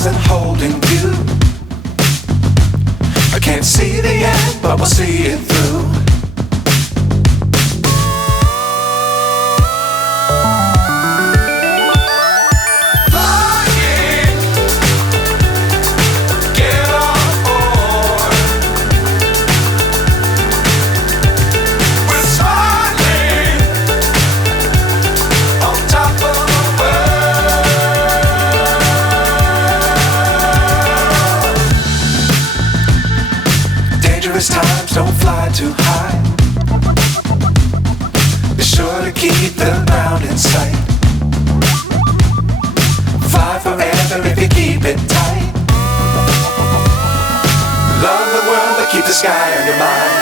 stars and holding you. I can't see the end, but we'll see it through. Times don't fly too high. Be sure to keep the ground in sight. Fly forever if you keep it tight. Love the world but keep the sky on your mind.